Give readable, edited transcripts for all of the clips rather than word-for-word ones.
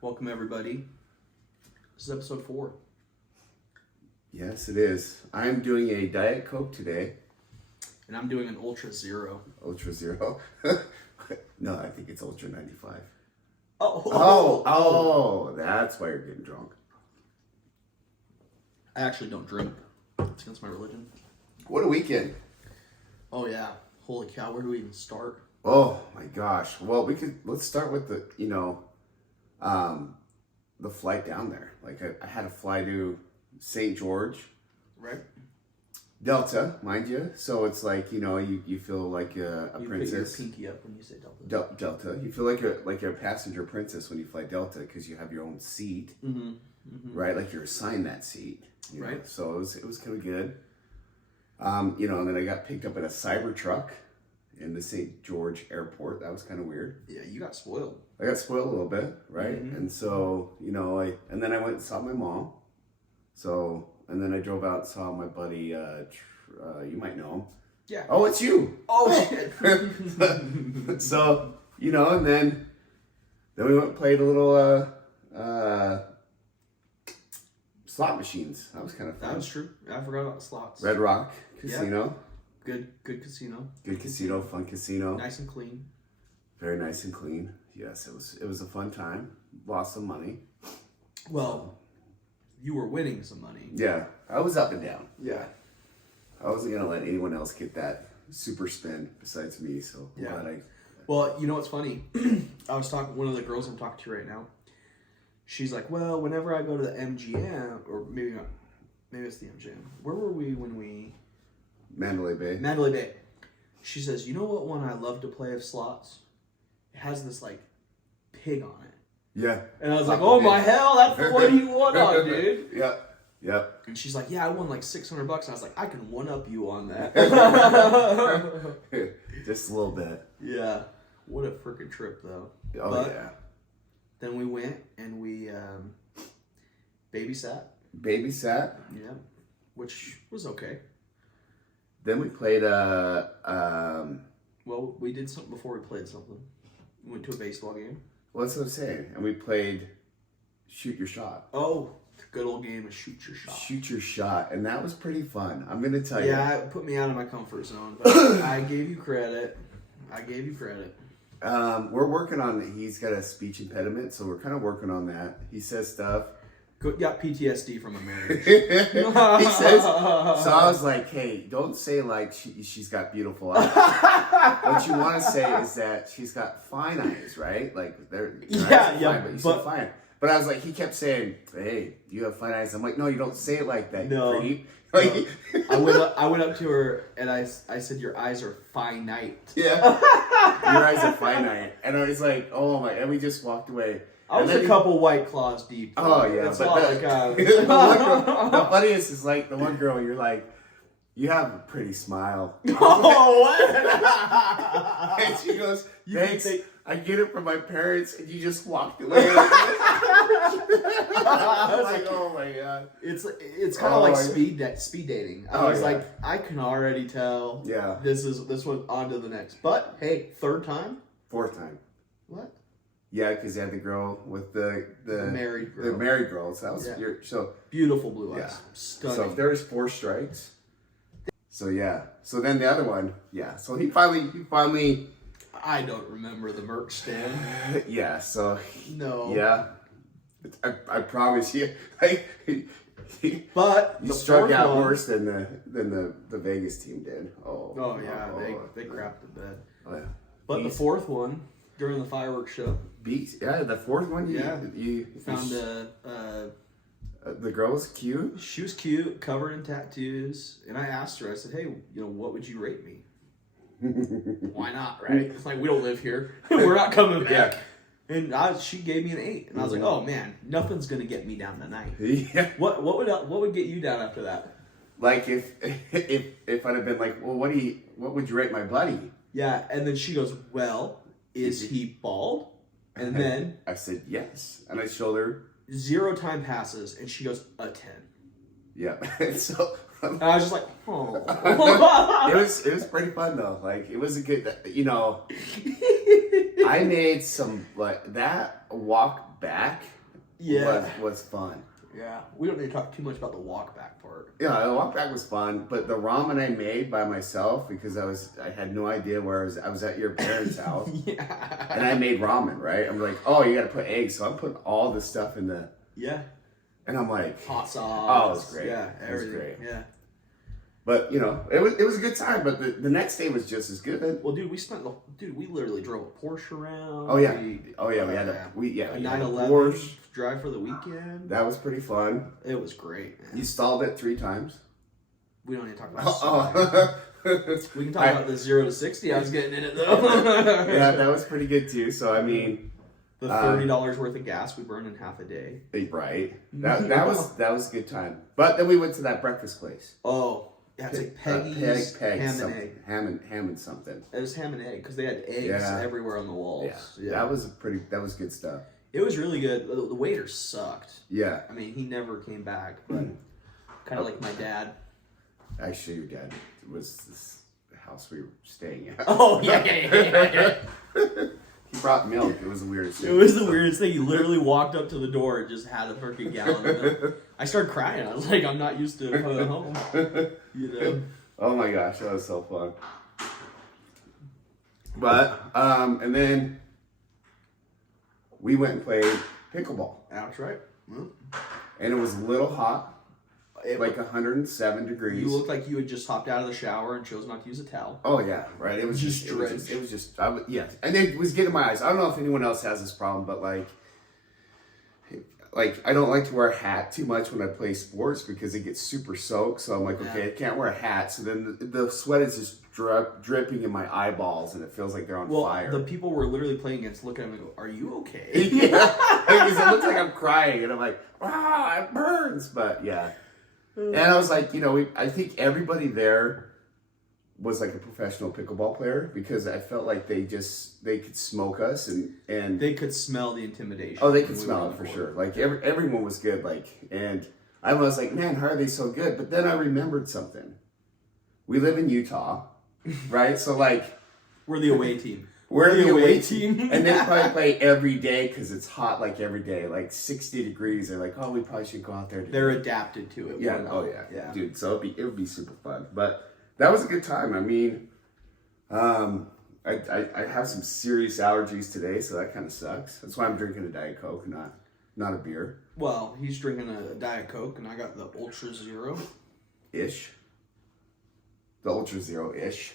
Welcome, everybody. This is episode 4. Yes, it is. I'm doing a Diet Coke today. And I'm doing an Ultra Zero. Ultra Zero. No, I think it's Ultra 95. Oh, that's why you're getting drunk. I actually don't drink. It's against my religion. What a weekend. Oh, yeah. Holy cow, where do we even start? Oh my gosh. Well, let's start with the flight down there. Like I had to fly to St. George. Right? Delta, mind you. So it's like, you feel like a princess. Put your pinky up when you say Delta. Delta. You feel like a passenger princess when you fly Delta because you have your own seat. Mm-hmm. Mm-hmm. Right? Like you're assigned that seat. Right. So it was kind of good. And then I got picked up in a Cybertruck in the St. George airport. That was kind of weird. Yeah, you got spoiled. I got spoiled a little bit, right? Mm-hmm. And so, and then I went and saw my mom. So, and then I drove out and saw my buddy, you might know him. Yeah. Oh, it's you. Oh, shit. So, and then we went and played a little, slot machines. That was kind of fun. That was true. I forgot about slots. Red Rock Casino. Good casino. Good casino, fun casino. Nice and clean. Very nice and clean. Yes, it was a fun time. Lost some money. Well, you were winning some money. Yeah, I was up and down. Yeah. I wasn't gonna let anyone else get that super spin besides me. So I'm Yeah. glad Well, you know what's funny? I was talking one of the girls I'm talking to right now. She's like, well, whenever I go to the MGM, or maybe not, maybe it's the MGM. Where were we when we? Mandalay Bay. Mandalay Bay. She says, you know what one I love to play of slots? It has this like pig on it. Yeah. And I was like, oh my hell, that's the one you won on, dude. Yep. And she's like, yeah, I won like $600. And I was like, I can one up you on that. Just a little bit. Yeah. What a freaking trip, though. Oh, But yeah. Then we went and we babysat. Babysat. Yeah. Which was okay. Then we played Well, we did something before we played something. We went to a baseball game. what's what I'm saying? And we played Shoot Your Shot. Oh, the good old game of Shoot Your Shot. Shoot Your Shot. And that was pretty fun. I'm going to tell you. Yeah, it put me out of my comfort zone, but I gave you credit. We're working on, he's got a speech impediment, so we're kind of working on that. He says stuff. Got PTSD from a marriage. He says, so I was like, hey, don't say like she's got beautiful eyes. What you want to say is that she's got fine eyes, right? Like they're fine, but you said fine. But I was like, he kept saying, hey, do you have fine eyes? I'm like, no, you don't say it like that. No. You creep. Like, I went up to her and I said, your eyes are finite. Yeah. Your eyes are finite. And I was like, oh my, and we just walked away. I was a couple White Claws deep. Oh yeah, that's but all I the got. the funniest is like the one girl. You're like, you have a pretty smile. Oh, what? And she goes, thanks. I get it from my parents, and you just walked away. I was like, oh my god. It's kind of like speed dating. I was like, I can already tell. Yeah. This one on to the next. But hey, third time. Fourth time. What? Yeah, because you had the girl with the married girl. The married girl. So that was so beautiful blue eyes. Yeah. Stunning. So if there's 4 strikes. So yeah. So then the other one. Yeah. So he finally. I don't remember the merch stand. Yeah. So. No. Yeah. I promise you. Like, but you struck out worse than the Vegas team did. Oh yeah. They crapped the bed. Oh yeah. But the fourth one. During the fireworks show. The fourth one, you found the girl was cute. She was cute, covered in tattoos, and I asked her. I said, "Hey, what would you rate me?" Why not, right? It's like we don't live here. We're not coming back. Yeah. And she gave me an 8, and I was like, "Oh man, nothing's gonna get me down tonight." Yeah. What would get you down after that? Like if I'd have been like, well, what would you rate my buddy? Yeah, and then she goes, well. Is he bald? And then I said yes, and I showed her 0 time passes, and she goes a 10. Yeah. So And I was just like, oh. It was pretty fun though. Like it was a good, I made some like that walk back. Was fun. Yeah, we don't need to talk too much about the walk back part. Yeah, the walk back was fun, but the ramen I made by myself because I had no idea where I was at your parents' house. Yeah. And I made ramen, right? I'm like, oh, you got to put eggs, so I'm putting all this stuff in the. Yeah. And I'm like, hot sauce. Oh, it was great. Yeah, everything. It was great. Yeah. But it was a good time. But the next day was just as good. Well, dude, we literally drove a Porsche around. Oh yeah, we had a 911 Porsche drive for the weekend. That was pretty fun. It was great. Man. You stalled it 3 times. We don't need to talk about it. We can talk about the 0 to 60. I was getting in it though. Yeah, that was pretty good too. So I mean, the $30 worth of gas we burned in half a day. Right. That was a good time. But then we went to that breakfast place. Oh. Yeah, it's like Peggy's ham and egg. Ham and something. It was ham and egg because they had eggs everywhere on the walls. Yeah. That was good stuff. It was really good. The waiter sucked. Yeah. I mean, he never came back, but kind of like my dad. Actually, your dad was this house we were staying at. Oh, yeah. He brought milk. It was the weirdest thing. It was the weirdest thing. He literally walked up to the door and just had a freaking gallon of milk. I started crying. I was like, I'm not used to coming home. Oh my gosh, that was so fun. But, and then we went and played pickleball. That's right. And it was a little hot. Like 107 degrees. You looked like you had just hopped out of the shower and chose not to use a towel. Oh yeah, right. It was just drenched. It was just and it was getting my eyes. I don't know if anyone else has this problem, but like I don't like to wear a hat too much when I play sports because it gets super soaked. So I'm like, okay, I can't wear a hat. So then the sweat is just dripping in my eyeballs, and it feels like they're on fire. The people we're literally playing against look at him and go, "Are you okay?" Yeah, because it looks like I'm crying, and I'm like, it burns. But yeah. And I was like, I think everybody there was like a professional pickleball player because I felt like they could smoke us and they could smell the intimidation. Oh, they could smell it for sure. Like everyone was good. And I was like, man, how are they so good? But then I remembered something. We live in Utah, right? So we're the away team. We're the away team. And they probably play every day because it's hot like every day, like 60 degrees. They're like, oh, we probably should go out there today. They're adapted to it. Yeah. Oh, yeah. Dude, so it would be super fun. But that was a good time. I mean, I have some serious allergies today, so that kind of sucks. That's why I'm drinking a Diet Coke, not a beer. Well, he's drinking a Diet Coke, and I got the Ultra Zero. Ish. The Ultra Zero-ish.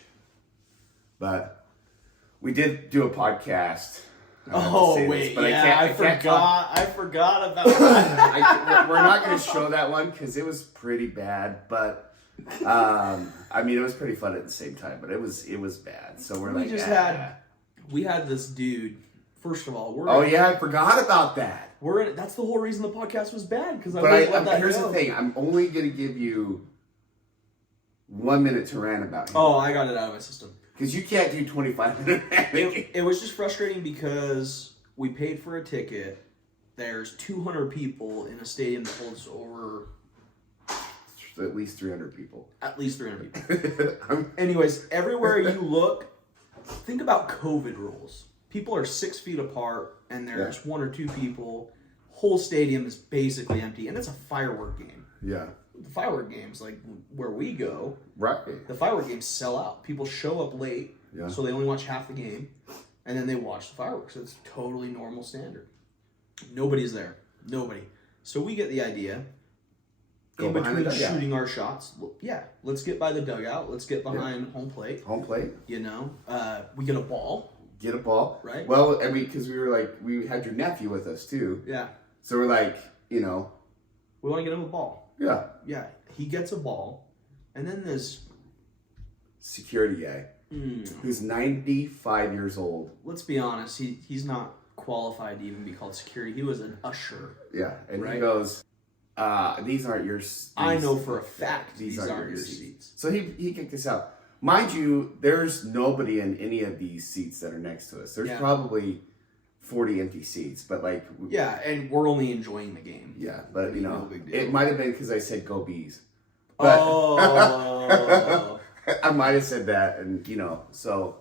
But we did do a podcast. I forgot about that. We're not going to show that one because it was pretty bad, but I mean, it was pretty fun at the same time, but it was bad. So we had this dude. First of all, I forgot about that. That's the whole reason the podcast was bad because here's the thing. I'm only going to give you 1 minute to rant about him. Oh, I got it out of my system. Because you can't do 25 minutes. It was just frustrating because we paid for a ticket. There's 200 people in a stadium that holds over... At least 300 people. At least 300 people. Anyways, everywhere you look, think about COVID rules. People are 6 feet apart, and there's 1 or 2 people. Whole stadium is basically empty, and it's a firework game. Yeah. The firework games, like where we go, right? The firework games sell out. People show up late, so they only watch half the game, and then they watch the fireworks. It's totally normal standard. Nobody's there. Nobody. So we get the idea. In between shooting our shots, let's get by the dugout. Let's get behind home plate. Home plate. We get a ball. Get a ball. Right. Well, I mean, because we had your nephew with us too. Yeah. So we're like, we want to get him a ball. Yeah. Yeah. He gets a ball, and then this security guy who's 95 years old. Let's be honest. He's not qualified to even be called security. He was an usher. Yeah. And he goes, these aren't your seats. I know for a fact these aren't your seats. So he kicked us out. Mind you, there's nobody in any of these seats that are next to us. There's probably 40 empty seats, but and we're only enjoying the game. Yeah, but it might have been because I said go Bees. But Oh. I might have said that, and so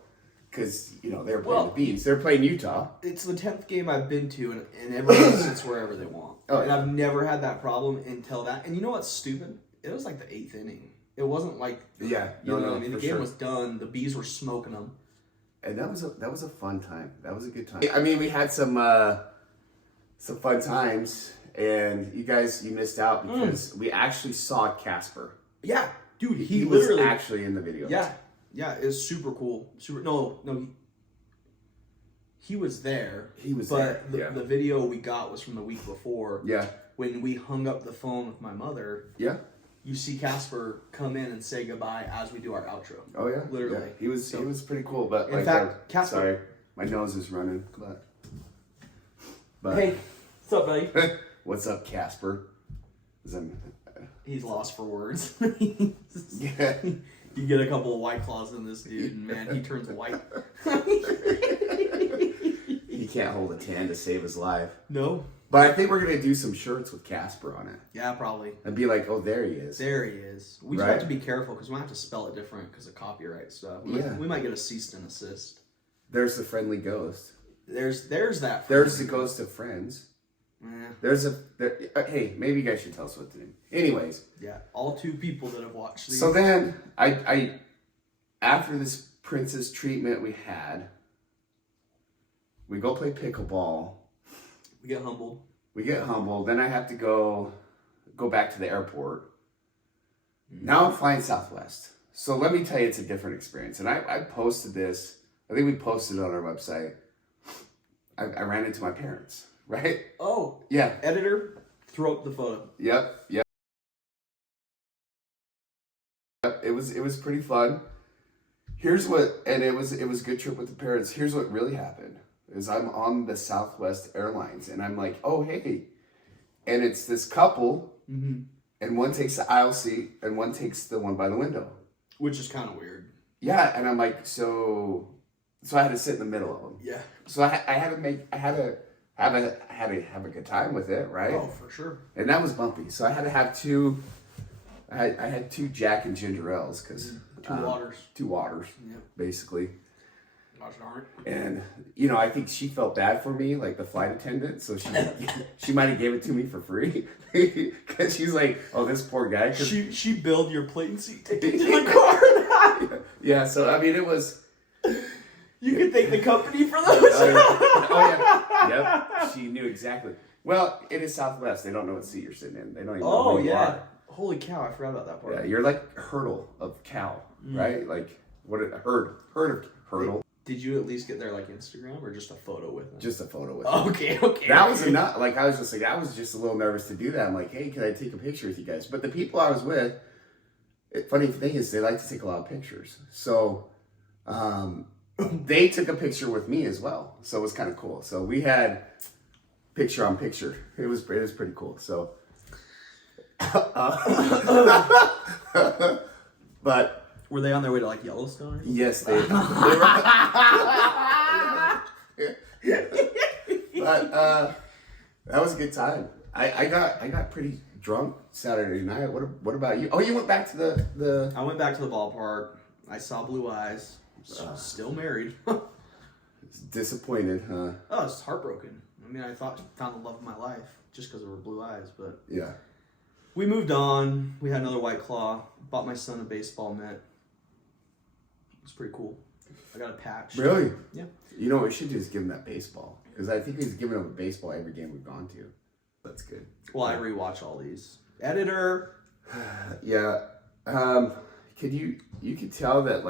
because they were playing the Bees, they're playing Utah. It's the 10th game I've been to, and everyone sits wherever they want. Oh, and I've never had that problem until that. And you know what's stupid? It was like the 8th inning. It wasn't like the game was done. The Bees were smoking them. And that was a fun time. That was a good time. I mean, we had some fun times, and you missed out because we actually saw Casper. Yeah, dude, he was literally actually in the video. Yeah, it's super cool. He was there. He was there. But the video we got was from the week before. Yeah. When we hung up the phone with my mother. Yeah. You see Casper come in and say goodbye as we do our outro. Oh yeah, literally. Yeah. He was pretty cool. But in fact, Casper. Sorry, my nose is running. But hey, what's up, buddy? What's up, Casper? He's lost for words. Yeah. You get a couple of White Claws in this dude, and man, he turns white. He can't hold a tan to save his life. No. But I think we're going to do some shirts with Casper on it. Yeah, probably. And be like, oh, there he is. There he is. We just have to be careful because we might have to spell it different because of copyright stuff. We might get a cease and assist. There's the friendly ghost. There's that. There's the ghost of Friends. Yeah. Hey, maybe you guys should tell us what to do. Anyways. Yeah, all 2 people that have watched these. So then, I after this princess treatment we had, we go play pickleball. We get humbled. Then I have to go back to the airport. Now I'm flying Southwest. So let me tell you, it's a different experience. And I posted this. I think we posted it on our website. I ran into my parents, right? Oh. Yeah. Editor, throw up the photo. Yep. It was pretty fun. It was a good trip with the parents. Here's what really happened. Is I'm on the Southwest Airlines, and I'm like, oh, hey. And it's this couple, and one takes the aisle seat, and one takes the one by the window. Which is kind of weird. Yeah, and I'm like, so I had to sit in the middle of them. Yeah. So I had to have a good time with it, right? Oh, for sure. And that was bumpy. So I had to have 2, I had 2 Jack and ginger ales, because... 2 waters. 2 waters, basically. Gosh darn. And I think she felt bad for me, like the flight attendant, so she might have gave it to me for free because she's like, oh, this poor guy. She billed your plane seat ticket to the car. Yeah, so I mean, it was. You can thank the company for those. Oh yeah, yep. She knew exactly. Well, it is Southwest. They don't know what seat you're sitting in. They don't even know who you are. Holy cow! I forgot about that part. Yeah, you're like hurdle of cow, right? Like a herd of hurdle. Did you at least get their Instagram or just a photo with them? Just a photo with them. Okay. That was enough. I was just a little nervous to do that. I'm like, hey, can I take a picture with you guys? But the people I was with, funny thing is, they like to take a lot of pictures. So, they took a picture with me as well. So it was kind of cool. So we had picture on picture. It was pretty cool. So, but. Were they on their way to Yellowstone? Yes, they were. But that was a good time. I got pretty drunk Saturday night. What about you? Oh, you went back to the. I went back to the ballpark. I saw Blue Eyes. Still married. Disappointed, huh? Oh, I was heartbroken. I mean, I found the love of my life just because of her blue eyes, but yeah. We moved on. We had another White Claw. Bought my son a baseball mitt. It's pretty cool. I got a patch. Really? Yeah. You know what we should do is give him that baseball. Because I think he's given him a baseball every game we've gone to. That's good. Well, I rewatch all these. Editor. Yeah. You could tell that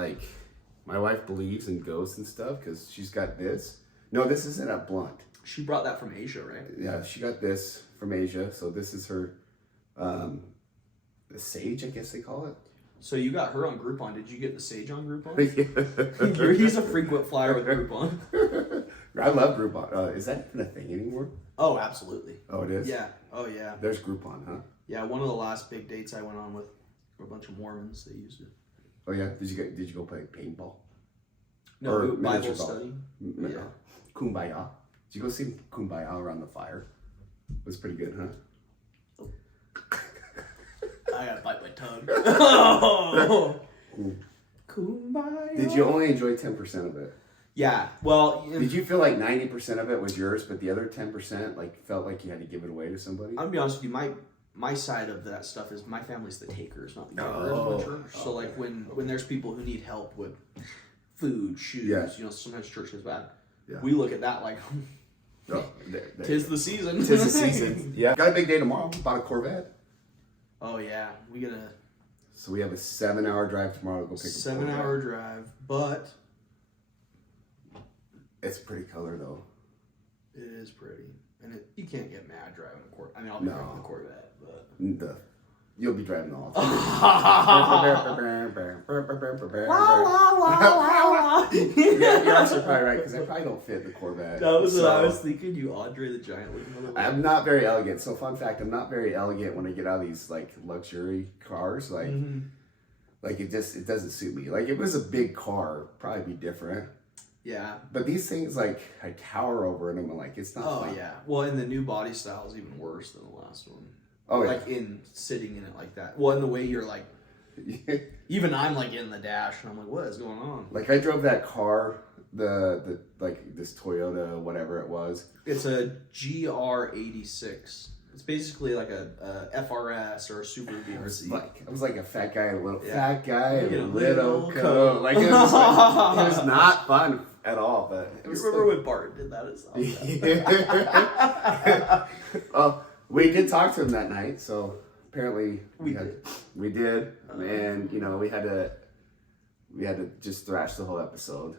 my wife believes in ghosts and stuff because she's got this. No, this isn't a blunt. She brought that from Asia, right? Yeah, she got this from Asia. So this is her, the sage, I guess they call it. So you got her on Groupon. Did you get the sage on Groupon? He's a frequent flyer with Groupon. I love Groupon. Is that even a thing anymore? Oh, absolutely. Oh, it is? Yeah. Oh, yeah. There's Groupon, huh? Yeah, one of the last big dates I went on with were a bunch of Mormons. They used it. Oh, yeah? Did you go play paintball? No, or Bible study. Yeah. Kumbaya. Did you go see Kumbaya around the fire? It was pretty good, huh? I gotta bite my tongue. Oh. Kumbaya. Did you only enjoy 10% of it? Yeah. Well, did you feel like 90% of it was yours, but the other 10% like felt like you had to give it away to somebody? I'll be honest with you. My side of that stuff is my family's the takers, not the givers Oh, in the church. So like when there's people who need help with food, shoes, you know, sometimes church is bad. Yeah. We look at that like, tis the season. Tis the season. Yeah. Got a big day tomorrow. Bought a Corvette. Oh yeah, we gotta. So we have a 7-hour drive tomorrow to go pick up. 7-hour drive, but it's a pretty color though. it is pretty, and you can't get mad driving a Corvette. I mean, I'll be driving a Corvette, but You'll be driving all. yeah, you're actually probably right because I probably don't fit the Corvette. that was what I was thinking. You Andre the Giant looking little. I'm not very elegant. So fun fact, I'm not very elegant when I get out of these like luxury cars. Like, like it doesn't suit me. Like if it was a big car, probably be different. Yeah. But these things, like I tower over them and like it's not. Oh fun. yeah. Well, and the new body style is even worse than the last one. Oh yeah. Like in sitting in it like that. Well, in the way you're like, even I'm like in the dash and I'm like, what is going on? Like I drove that car, the like this Toyota, whatever it was. It's a GR86. It's basically like a FRS or a Super V. I was like a fat guy in a little fat guy in in a a little little coat. Like it was not fun at all. But it was remember when Bart did that as well? Well, we did talk to him that night, so apparently we did, and you know we had to just thrash the whole episode.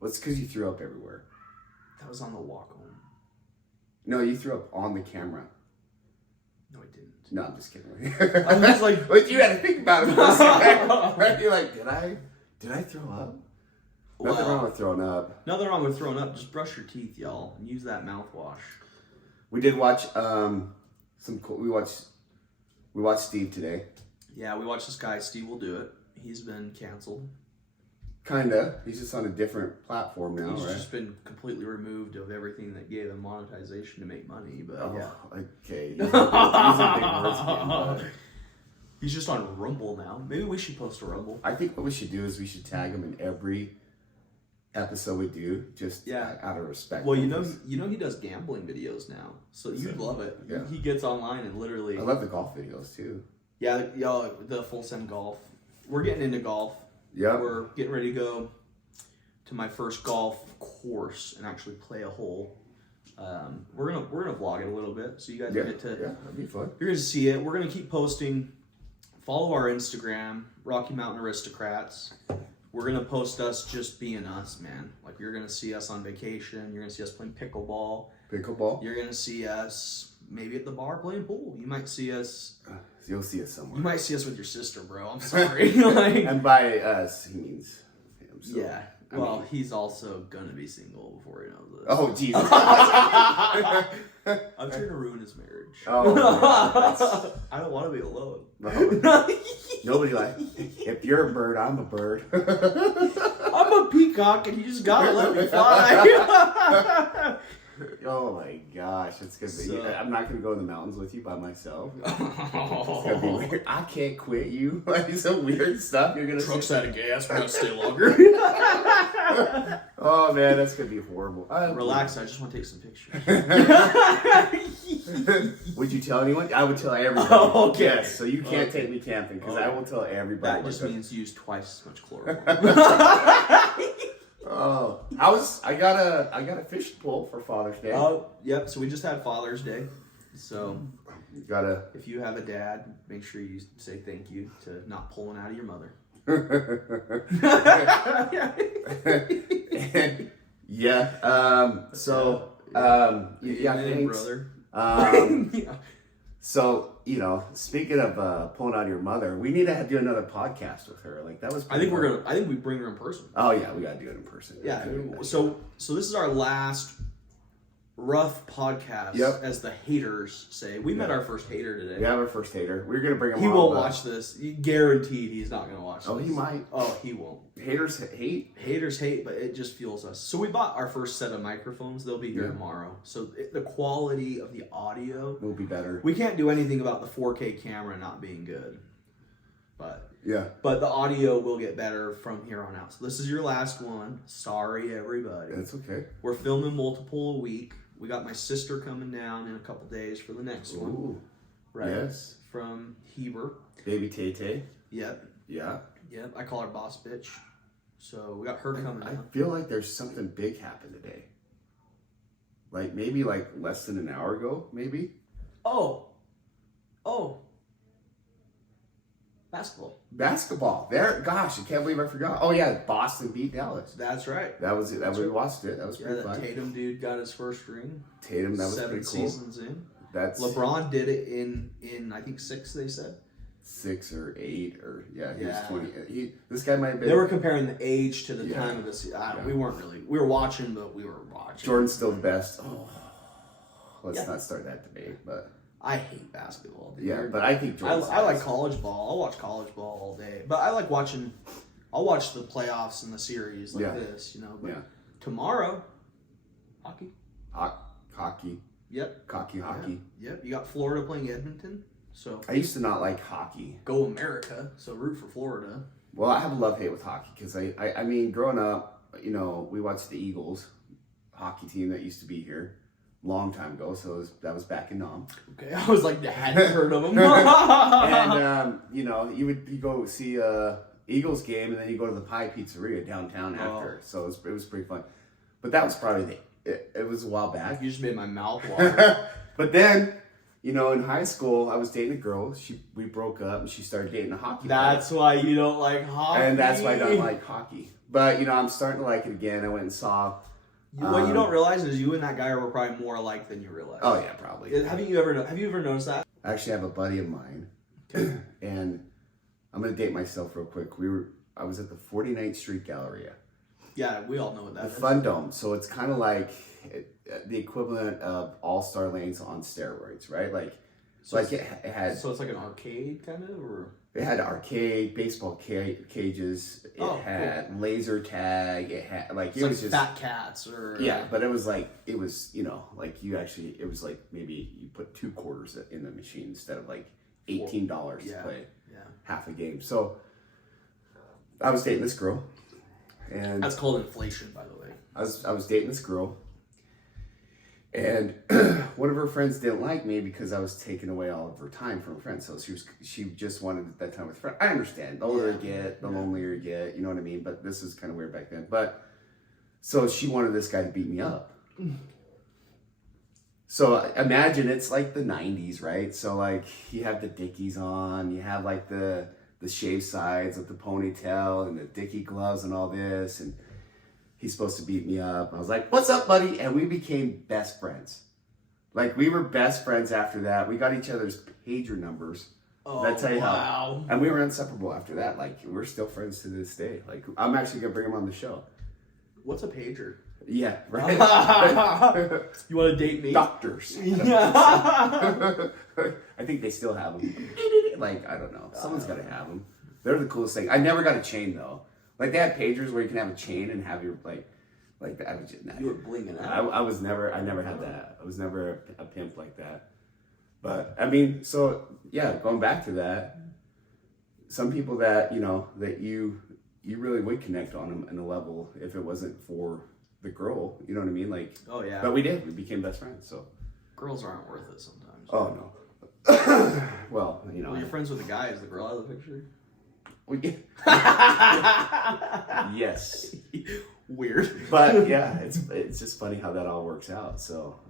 Well, it's because you threw up everywhere. That was on the walk home. No, you threw up on the camera. No, I didn't. No, I'm just kidding. I was like, but you had to think about it. Right? You're like, did I throw up? Nothing wrong with throwing up. Nothing wrong with throwing up. Just brush your teeth, y'all, and use that mouthwash. We did watch we watched Steve today. Yeah, we watched this guy. Steve Will Do It. He's been canceled. Kinda. He's just on a different platform now, He's right? just been completely removed of everything that gave him monetization to make money. But yeah, Okay. These are big words again, but he's just on Rumble now. Maybe we should post a Rumble. I think what we should do is we should tag him in every episode we do, just out of respect. Well, you know he does gambling videos now, so you'd love it. Yeah. He gets online and literally. I love the golf videos too. Yeah, y'all, the Full Send Golf. We're getting into golf. Yeah. We're getting ready to go to my first golf course and actually play a hole. We're gonna vlog it a little bit, so you guys get to. Yeah, that'd be fun. You're gonna see it. We're gonna keep posting. Follow our Instagram, Rocky Mountain Aristocrats. We're gonna post us just being us, man. Like you're gonna see us on vacation. You're gonna see us playing pickleball. You're gonna see us maybe at the bar playing pool. You might see us. You'll see us somewhere. You might see us with your sister, bro. I'm sorry. Like, and by us, he means him. So, yeah. Well, he's also gonna be single before he knows this. Oh, Jesus. I'm trying to ruin his marriage. Oh, I don't want to be alone. No. Nobody like. If you're a bird, I'm a bird. I'm a peacock, and you just gotta let me fly. Oh my gosh, it's gonna be. I'm not gonna go in the mountains with you by myself. It's Oh. gonna be weird. I can't quit you. Like some weird stuff you're gonna. Truck's out of gas. We're gonna stay longer. Oh man, that's gonna be horrible. Relax. I just want to take some pictures. Would you tell anyone? I would tell everybody. Oh, okay. Yes, so you can't take me camping because I will tell everybody. That just means use twice as much chloroform. Oh, I got a fishing pole for Father's Day. Oh, yep. So we just had Father's Day. So Gotta. if you have a dad, make sure you say thank you to not pulling out of your mother. Yeah. So. Yeah. Thanks. Brother. Yeah. So, you know, speaking of pulling out your mother, we need to do another podcast with her. Like that was. I think we bring her in person. Oh yeah, we gotta do it in person. Yeah. So this is our last rough podcast, as the haters say. We met our first hater today. We have our first hater. We're gonna bring him. He won't watch this. Guaranteed, he's not gonna watch this. Oh, he might. Oh, he won't. Haters hate. Haters hate, but it just fuels us. So we bought our first set of microphones. They'll be here tomorrow. So the quality of the audio will be better. We can't do anything about the 4K camera not being good, but the audio will get better from here on out. So this is your last one. Sorry, everybody. That's okay. We're filming multiple a week. We got my sister coming down in a couple days for the next one. Right. Yes. From Heber. Baby Tay Tay. Yep. Yeah. Yep. I call her boss bitch. So we got her coming I down. feel like there's something big happened today. Like maybe like less than an hour ago, maybe. Oh. Basketball. There. Gosh, I can't believe I forgot. Oh yeah, Boston beat Dallas. That's right. That was it. We watched it. That was pretty fun. Tatum dude got his first ring. Tatum, that was 7 pretty cool. seasons in. That's LeBron did it in I think 6. They said 6 or 8 or he was 20. This guy might have been. They were comparing the age to the time of the season. We weren't really. We were watching, but we were watching. Jordan's still the best. Oh, let's not start that debate, but. I hate basketball. Dude. Yeah, but I think Jordan's I like college ball. I'll watch college ball all day. But I like watching. I'll watch the playoffs and the series like this, you know. But tomorrow, hockey. Hockey. Yep. Hockey. Yep. You got Florida playing Edmonton. So I used to not like hockey. Go America. So root for Florida. Well, I have a love-hate with hockey because I mean, growing up, you know, we watched the Eagles hockey team that used to be here. Long time ago, so that was back in Nam. Okay, I was like, I hadn't heard of them. And you know, you go see a Eagles game, and then you go to the Pie Pizzeria downtown after. So it was pretty fun. But that was probably it was a while back. You just made my mouth water. But then, you know, in high school, I was dating a girl. We broke up, and she started dating a hockey player. That's why you don't like hockey. And that's why I don't like hockey. But you know, I'm starting to like it again. I went and saw. What you don't realize is you and that guy were probably more alike than you realize. Oh yeah, probably. Have you ever noticed that? I actually have a buddy of mine, and I'm gonna date myself real quick. I was at the 49th Street Galleria. Yeah, we all know what that is. The Fun Dome. So it's kind of like the equivalent of All-Star Lanes on steroids, right? Like, so like it had. So it's like an arcade kind of, or. It had arcade, baseball cages. It had laser tag. It had like it was just Fat Cats or but it was you know like it was like maybe you put 2 quarters in the machine instead of like $18 to play half a game. So I was dating this girl, and that's called inflation, by the way. I was dating this girl, and one of her friends didn't like me because I was taking away all of her time from her friends. So she just wanted that time with friends. I understand. The older you get, the lonelier you get. You know what I mean? But this is kind of weird back then. But so she wanted this guy to beat me up. So imagine it's like the 90s, right? So like you have the Dickies on, you have like the shaved sides with the ponytail and the Dickie gloves and all this, and he's supposed to beat me up. I was like, "What's up, buddy?" And we became best friends. Like, we were best friends after that. We got each other's pager numbers. Oh, that's how you wow. how. And we were inseparable after that. Like, we're still friends to this day. Like, I'm actually going to bring him on the show. What's a pager? Yeah, right? You want to date me? Doctors. I think they still have them. Like, I don't know. Someone's got to have them. They're the coolest thing. I never got a chain, though. Like, they had pagers where you can have a chain and have your, like that. Was just, you were blinging out. I never had that. I was never a pimp like that. But, I mean, so, yeah, going back to that, some people that, you know, that you really would connect on them in a level if it wasn't for the girl, you know what I mean? Like, oh, yeah. But we did. We became best friends, so. Girls aren't worth it sometimes. Oh, no. Well, you know. Well, you're friends with the guy. Is the girl out of the picture? Yes. Weird. But yeah, it's just funny how that all works out. So,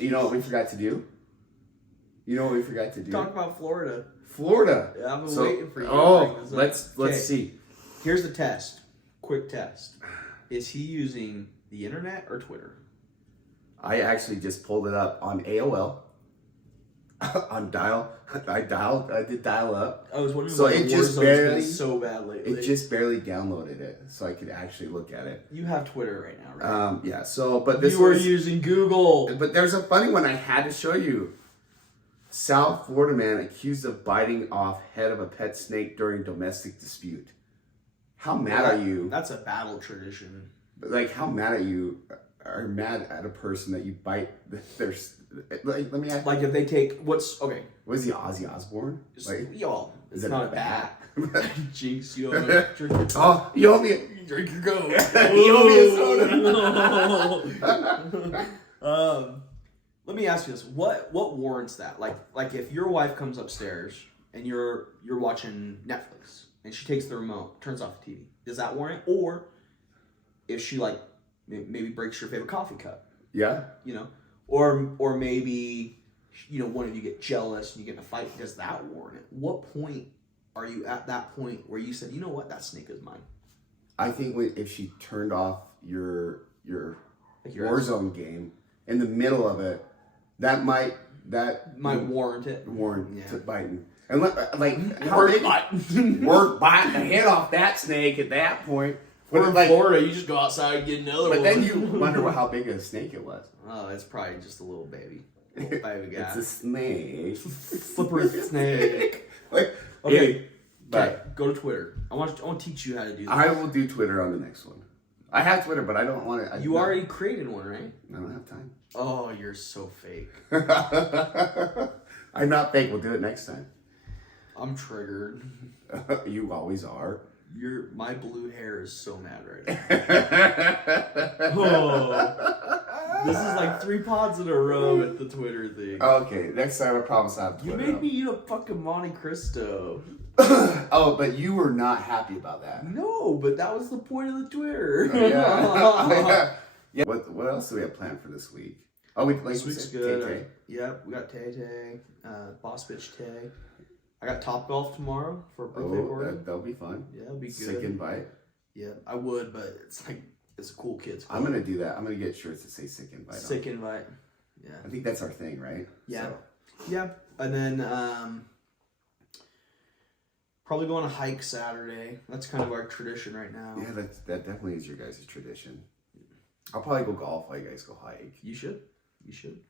you know what we forgot to do? Talk about Florida. Florida. Yeah, I've been waiting for you. Oh, let's see. Here's the test. Quick test. Is he using the internet or Twitter? I actually just pulled it up on AOL. on I did dial up. I was wondering So why it just Warzone's been barely- so bad lately. It just barely downloaded it, so I could actually look at it. You have Twitter right now, right? Yeah. So, but this You were was, using Google. but there's a funny one I had to show you. South Florida man accused of biting off head of a pet snake during domestic dispute. How mad are you? That's a battle tradition. Like, how mad are you? Are mad at a person that you bite? There's like, let me ask. Like if they take what's okay. Was he Ozzy Osbourne? Like, Y'all, is it's it not a a bat. bat? Jinx, you drink your Oh, you owe me. drink your go. You owe me a soda. Let me ask you this: what warrants that? Like if your wife comes upstairs and you're watching Netflix and she takes the remote, turns off the TV, does that warrant? Or if she like maybe breaks your favorite coffee cup, Yeah. you know, or maybe one of you get jealous and you get in a fight, does that warrant it? What point are you at that point where you said, you know what, that snake is mine? I think if she turned off your Like your Warzone game in the middle of it, that might warrant it. warrant Yeah. to biting. And like how Work big bite. work biting the head off that snake at that point. We're But in like, Florida, you just go outside and get another one. but then you wonder how big of a snake it was. Oh, it's probably just a little baby. Little baby guy. It's a snake. Slippery snake. Like, Okay. hey, but Okay, go to Twitter. I want to teach you how to do that. I will do Twitter on the next one. I have Twitter, but I don't want it. You already created one, right? I don't have time. Oh, you're so fake. I'm not fake. We'll do it next time. I'm triggered. You always are. My blue hair is so mad right now. Oh, this is like 3 pods in a row at the Twitter thing. Okay, next time I promise I'll have You Twitter. made me eat a fucking Monte Cristo. Oh, but you were not happy about that. No, but that was the point of the Twitter. Oh, yeah. Yeah. What else do we have planned for this week? Oh, like This you week's said, good. Tay-Tay. Yep, we got Tay Tay, Boss Bitch Tay. I got Top Golf tomorrow for a birthday Oh, party. that'll be fun. Yeah, it'll be good. Sick invite. Yeah, I would, but it's a cool kids club. I'm gonna do that. I'm gonna get shirts that say sick invite. on. Sick invite. Yeah. I think that's our thing, right? Yeah. So, Yeah, and then probably going to hike Saturday. That's kind of our tradition right now. yeah, that definitely is your guys' tradition. I'll probably go golf while you guys go hike. You should.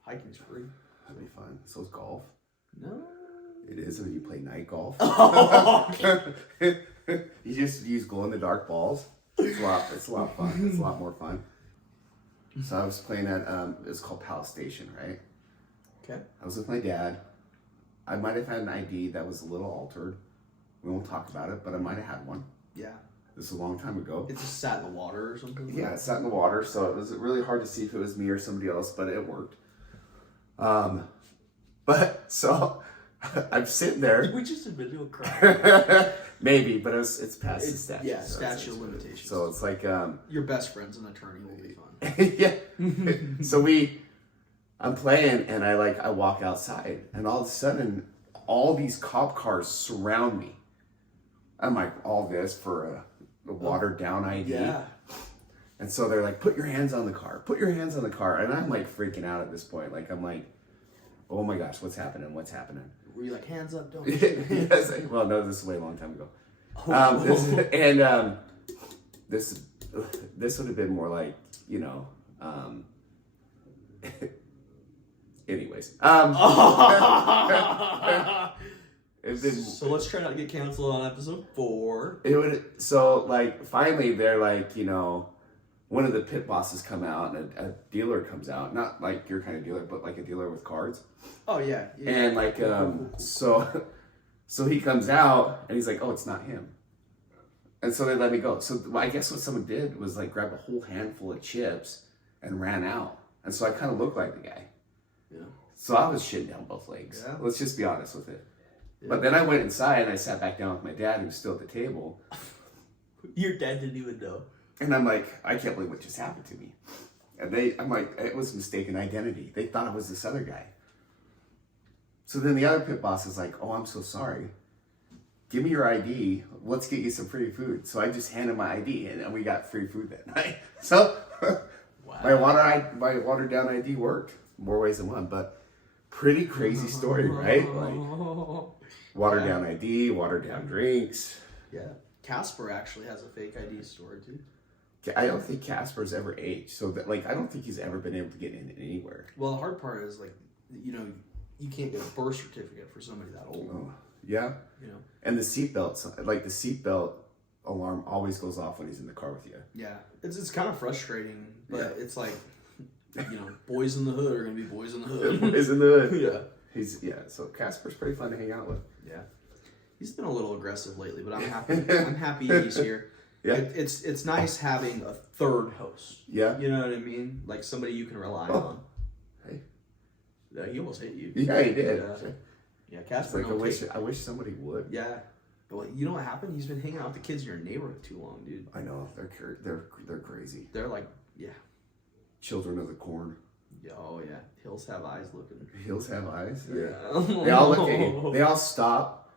Hiking's free. That'd be fun. So is golf. No. It is when you play night golf. Oh, okay. You just use glow in the dark balls. It's a lot fun. It's a lot more fun. So I was playing at it's called Palace Station, right? Okay. I was with my dad. I might have had an ID that was a little altered. We won't talk about it, but I might have had one. Yeah. This is a long time ago. It just sat in the water or something. Yeah, it sat in the water, so it was really hard to see if it was me or somebody else, but it worked. But so I'm sitting there. We just admitted to a crime. Maybe, but it's past the statute. Yeah, so statute of limitations. So it's like Your best friend's an attorney will be fun. yeah. So I'm playing and I walk outside and all of a sudden all these cop cars surround me. I'm like, all this for a watered down ID. Yeah. And so they're like, put your hands on the car. Put your hands on the car. And I'm like freaking out at this point. Like I'm like, oh my gosh, what's happening? What's happening? Were you like, hands up, don't shoot? Yes, well, no, this is way a long time ago. Oh. This would have been more like, anyways. It's been, So let's try not to get canceled on episode 4. it would so like finally they're like, one of the pit bosses come out and a dealer comes out, not like your kind of dealer, but like a dealer with cards. Oh yeah. And like so he comes out and he's like, oh, it's not him. And so they let me go. So I guess what someone did was like grab a whole handful of chips and ran out. And so I kind of looked like the guy. Yeah. So I was shitting down both legs. Yeah. Let's just be honest with it. Yeah. But then I went inside and I sat back down with my dad, who was still at the table. Your dad didn't even know. And I'm like, I can't believe what just happened to me. And I'm like, it was mistaken identity. They thought I was this other guy. So then the other pit boss is like, oh, I'm so sorry. Give me your ID. Let's get you some free food. So I just handed my ID and we got free food that night. So Wow. my watered down ID worked more ways than one. But Pretty crazy story, right? Like watered down ID, watered down drinks. Yeah. Casper actually has a fake ID story too. I don't think Casper's ever aged, so that, like, I don't think he's ever been able to get in anywhere. Well, the hard part is, like, you know, you can't get a birth certificate for somebody that old. Oh, yeah. You know. And the seatbelt, like the seatbelt alarm always goes off when he's in the car with you. Yeah, it's kind of frustrating, but it's like, you know, boys in the hood are gonna be boys in the hood. Boys in the hood. Yeah. So Casper's pretty fun to hang out with. Yeah. He's been a little aggressive lately, but I'm happy. I'm happy he's here. Yeah. It's nice having a third host. Yeah. You know what I mean? Like somebody you can rely on. Hey. Yeah, he almost hit you. Yeah, he did. Yeah, Casper. Like, I wish somebody would. Yeah. But you know what happened? He's been hanging out with the kids in your neighborhood too long, dude. I know. They're crazy. They're like, yeah. Children of the corn. Yeah, oh yeah. Hills have eyes looking. Hills have eyes. Yeah. They all look at you. They all stop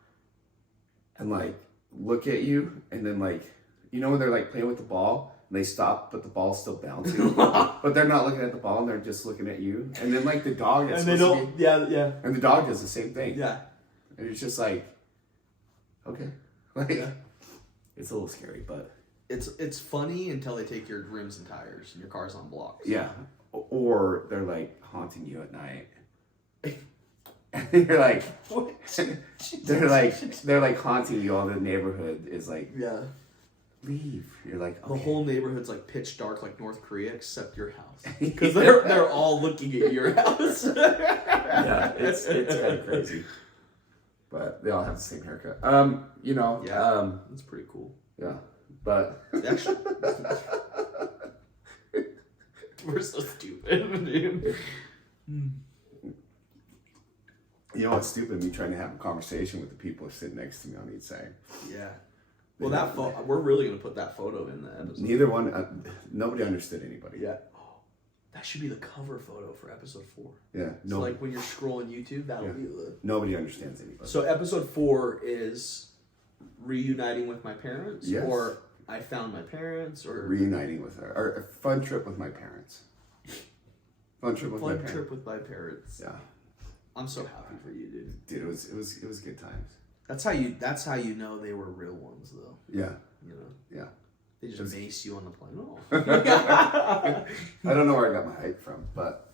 and like look at you, and then like, you know when they're like playing with the ball and they stop but the ball's still bouncing, but they're not looking at the ball and they're just looking at you. And then like the dog is and they don't. Yeah. And the dog does the same thing. Yeah. And it's just like, okay, like it's a little scary, but it's funny until they take your rims and tires and your car's on blocks. yeah. Or they're like haunting you at night. And you're like, they're like haunting you. All the neighborhood is like, yeah. Leave. You're like, okay. The whole neighborhood's like pitch dark, like North Korea, except your house, because they're all looking at your house. Yeah, it's kind of crazy, but they all have the same haircut. You know, yeah, that's pretty cool. Yeah, but actually, we're so stupid, dude. You know what's stupid? Me trying to have a conversation with the people sitting next to me on each side. Yeah. Well, that we're really gonna put that photo in the episode. Neither one, nobody understood anybody. Yeah. Oh, that should be the cover photo for episode 4. Yeah. So like when you're scrolling YouTube, that'll be the. Nobody understands anybody. So episode 4 is reuniting with my parents, or I found my parents, or reuniting with her, or a fun trip with my parents. Fun trip with my parents. Yeah. I'm so happy for you, dude. Dude, it was good times. That's how you know they were real ones, though. Yeah. You know. Yeah. They just maced you on the plane. Oh. I don't know where I got my hype from, but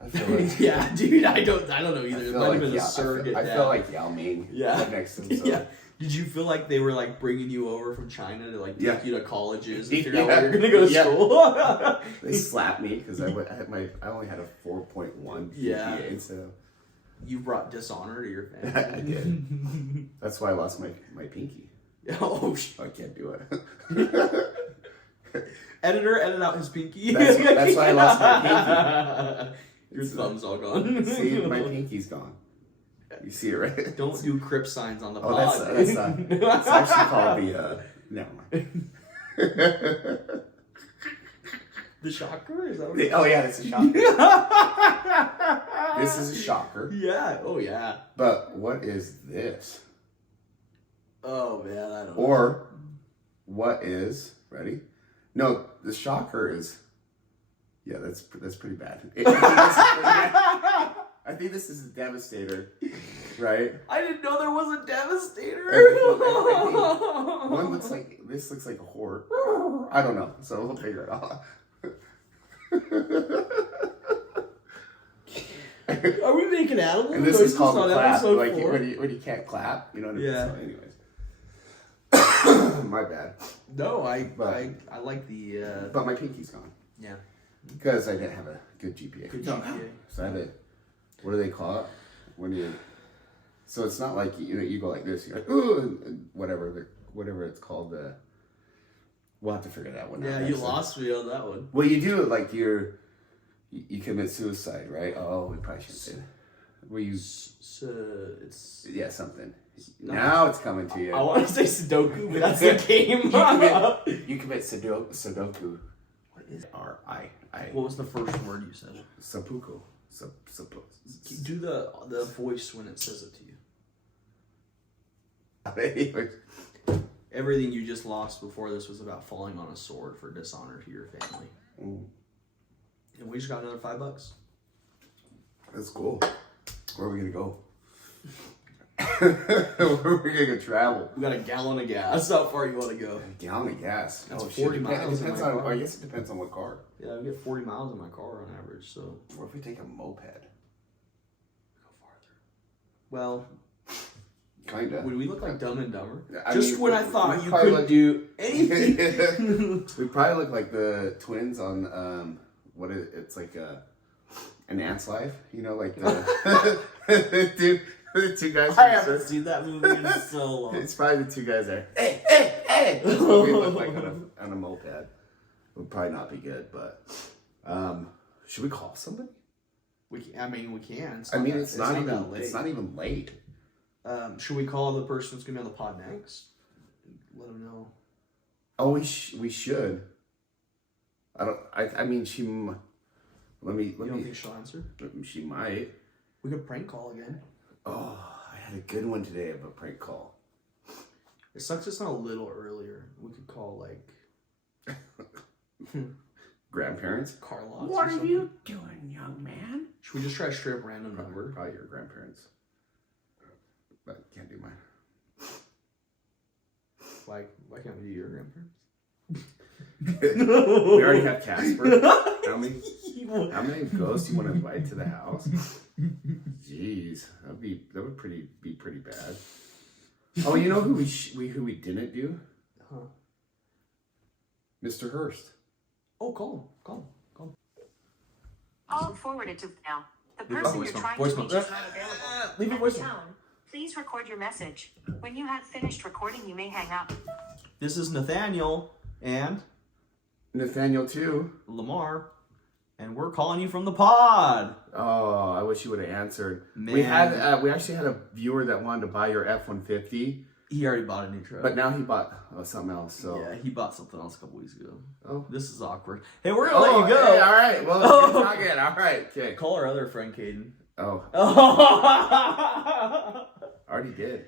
I feel like yeah, dude. I don't know either. It might have been a surrogate. I feel like Yao Ming. Yeah. Next to him. So. Yeah. Did you feel like they were like bringing you over from China to like take you to colleges and figure out where you're gonna go to school? They slapped me because I only had a 4.1 GPA, so you brought dishonor to your family. I did. That's why I lost my pinky. Oh, I can't do it. Editor, edit out his pinky. That's why I lost my pinky. Your thumb's all gone. See, my pinky's gone. You see it, right? Don't do crip signs on the pod. That's actually called the, never mind. The shocker? Is that what oh, yeah, it's a shocker. This is a shocker. Yeah, oh, yeah. But what is this? Oh, man, I don't know. Or, what is, ready? No, the shocker is, yeah, that's pretty bad. I think this is a Devastator, right? I didn't know there was a Devastator. One looks like, this looks like a whore. I don't know, so we'll figure it out. Are we making animal and this is called a clap, like 4? when you can't clap, you know what I mean? Yeah. So anyways. My bad. No, I like the... But my pinky's gone. Yeah. Because I didn't have a good GPA. Good GPA. So I had a, what do they call it? When you, so it's not like, you go like this, you're like, ooh, and whatever it's called, we'll have to figure that one out. Yeah, you lost me on that one. Well, you do it like you commit suicide, right? Oh, we probably shouldn't say that. Where you, it's... Yeah, something. Now it's coming to you. I want to say Sudoku, but that's the game. You commit Sudoku. What is R-I? What was the first word you said? Seppuku. Do the voice when it says it to you. Everything you just lost before this was about falling on a sword for dishonor to your family. And we just got another $5. That's cool. Where are we gonna go? Where are we gonna travel? We got a gallon of gas. How far you want to go? A gallon of gas. That's Oh, 40 shit. miles in Depends my on. car. I guess it depends on what car. Yeah, I get 40 miles in my car on average, so. What if we take a moped? Go farther. Well, Kinda. would we look like Dumb and Dumber? I Just mean, when I we thought you probably couldn't look- do anything. We probably look like the twins on it's like an Ant's Life, you know, like the the two guys. I haven't seen that movie in so long. It's probably the two guys there. Hey! That's what we look like on a moped. Would probably not be good, but should we call somebody? We can. It's not that even late. It's not even late. Should we call the person who's gonna be on the pod next? Let them know. Oh, we should. I mean, she. Let me. You don't think she'll answer? She might. We could prank call again. Oh, I had a good one today of a prank call. It sucks it's not a little earlier. We could call like Grandparents? Carlots. What or are something. you doing, young man? Should we just try a straight up random number? Probably your grandparents. But can't do mine. Why can't we do your grandparents? We already have Casper. How many ghosts do you want to invite to the house? Jeez, that would be pretty bad. Oh, you know who we didn't do? Huh. Mr. Hurst. Oh, call him. Call forwarded to now. The Leave a person you're voicemail. trying to reach is not available. Leave a At the voicemail. tone, please record your message. When you have finished recording, you may hang up. This is Nathaniel and Nathaniel too. Lamar, and we're calling you from the pod. Oh, I wish you would have answered. Man. We actually had a viewer that wanted to buy your F-150, He already bought a new truck. but now he bought something else. So Yeah, he bought something else a couple weeks ago. Oh. This is awkward. Hey, we're gonna let you go. Hey, all right. Well, you're talking. All right. Okay. Call our other friend, Caden. Oh, Oh. already did.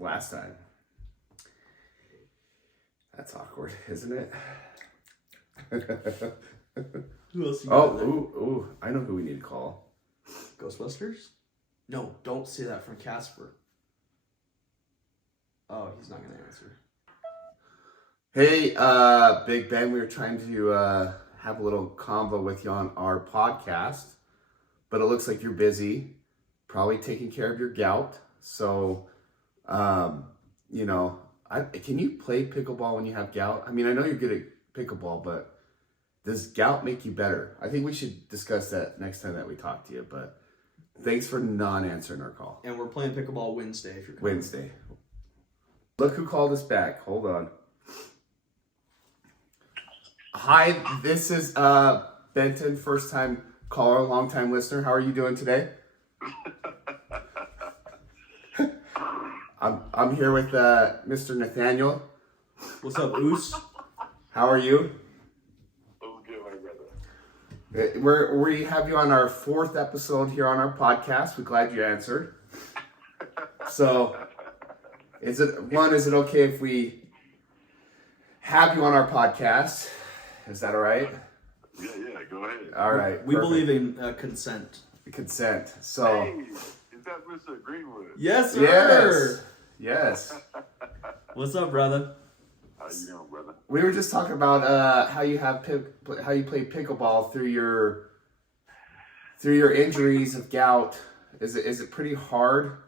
Last time. That's awkward, isn't it? Who else you Oh, got there? ooh. I know who we need to call. Ghostbusters? No, don't say that from Casper. Oh, he's not gonna answer. Hey, Big Ben, we were trying to have a little convo with you on our podcast, but it looks like you're busy, probably taking care of your gout. So, can you play pickleball when you have gout? I mean, I know you're good at pickleball, but does gout make you better? I think we should discuss that next time that we talk to you, but thanks for non-answering our call. And we're playing pickleball Wednesday if you're coming. Wednesday. Look who called us back. Hold on. Hi, this is Benton, first time caller, long time listener. How are you doing today? I'm here with Mr. Nathaniel. What's up, Oos? How are you? What's good, my brother? We have you on our 4th episode here on our podcast. We're glad you answered. So, is it okay if we have you on our podcast? Is that all right? Yeah, go ahead. All right. We perfect. believe in consent. Consent. So, Hey, is that Mr. Greenwood? Yes, sir. yes. What's up, brother? How you doing, brother? We were just talking about how you play pickleball through your injuries of gout. Is it pretty hard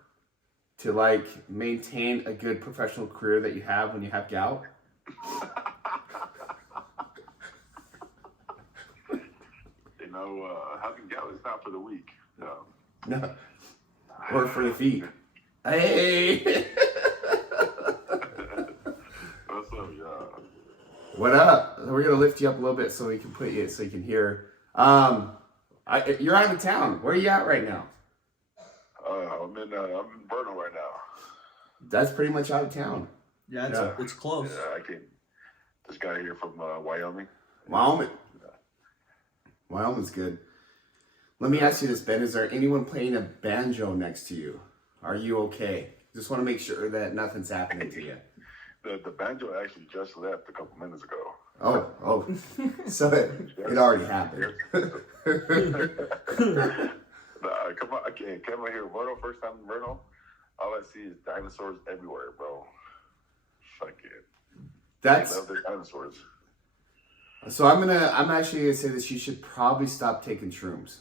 to maintain a good professional career that you have when you have gout? Having gout is not for the weak. No. Or for the feet. Hey. What's up, y'all? What up? We're gonna lift you up a little bit so we can so you can hear. You're out of town. Where are you at right now? I'm in Vernon right now. That's pretty much out of town. Yeah, it's close. Yeah, I came. This guy here from Wyoming. Wyoming's good. Let me ask you this, Ben. Is there anyone playing a banjo next to you? Are you okay? Just want to make sure that nothing's happening to you. The banjo actually just left a couple minutes ago. Oh. So it already happened. Nah, come on, I can't come here, Vernal. First time in Vernal, all I see is dinosaurs everywhere, bro. Fuck it. That's I love their dinosaurs. so. I'm actually gonna say that you should probably stop taking shrooms.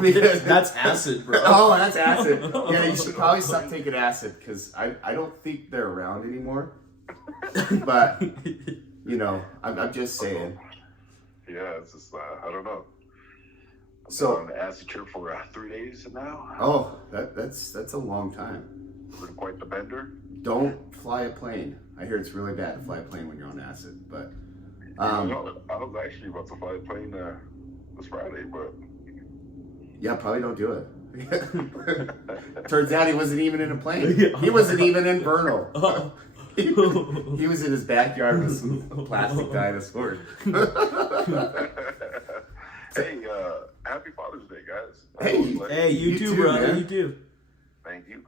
Because- That's acid, bro. Oh, that's acid. Yeah, you should probably stop taking acid because I don't think they're around anymore. But you know, I'm just saying. Yeah, it's just I don't know. I'm So- on an acid trip for 3 days now. Oh, that's a long time. Been quite the bender. Don't fly a plane. I hear it's really bad to fly a plane when you're on acid. But I was actually about to fly a plane this Friday, but yeah, probably don't do it. Turns out he wasn't even in a plane. He wasn't even in Vernal. He was in his backyard with some plastic dinosaurs. hey, happy Father's Day, guys. Hey. Hey, you, You too, too, brother. man. You too. Thank you.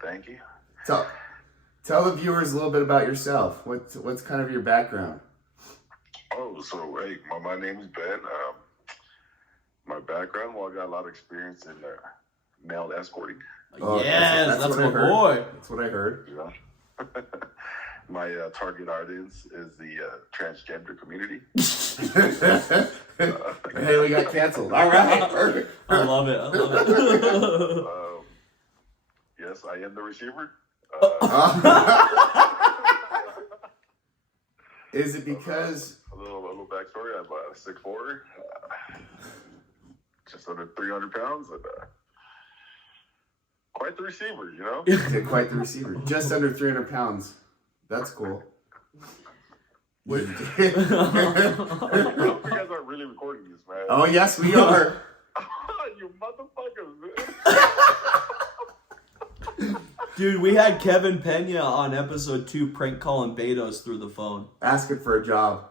Tell the viewers a little bit about yourself. What's kind of your background? Oh, so hey, my name is Ben. My background, well, I got a lot of experience in male escorting. Oh, Yes, that's what I my heard. boy. That's what I heard. You know, my target audience is the transgender community. Hey, we got canceled. All right. Perfect. I love it. I love it. Yes, I am the receiver. Is it because A little backstory? I'm 6'4", just under 300 pounds, and quite the receiver, you know. you're quite the receiver? Just under 300 pounds. That's cool. I hope you guys aren't really recording this, man. Oh yes, we are. You motherfuckers, man. Dude, we had Kevin Pena on episode 2 prank calling Betos through the phone. Asking for a job.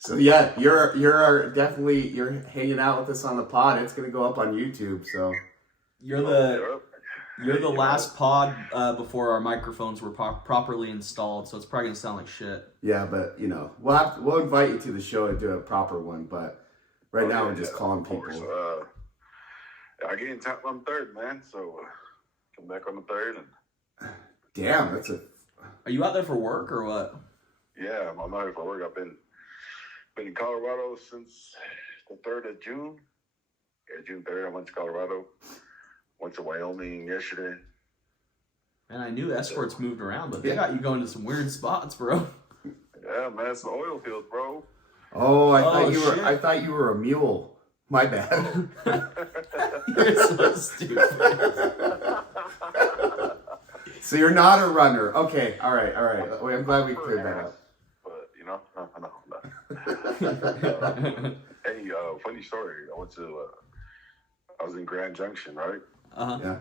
So yeah, you're definitely hanging out with us on the pod. It's gonna go up on YouTube. So You're the last pod before our microphones were properly installed, so it's probably gonna sound like shit. yeah, but you know we'll invite you to the show to do a proper one. But right now we're just calling people. I get in top on third, man. So come back on the third, and Damn, that's a. Are you out there for work or what? yeah, I'm out here for work. I've been in Colorado since the 3rd of June. Yeah, June 3rd. I went to Colorado. Went to Wyoming yesterday. Man, I knew escorts moved around, but they got you going to some weird spots, bro. Yeah, man, it's the oil fields, bro. Oh, I thought you shit. were. I thought you were a mule. My bad. You're so stupid. So you're not a runner. Okay, all right. Wait, I'm glad we cleared that up. But you know, no. Hey, funny story. I was in Grand Junction, right? Uh-huh. Yeah.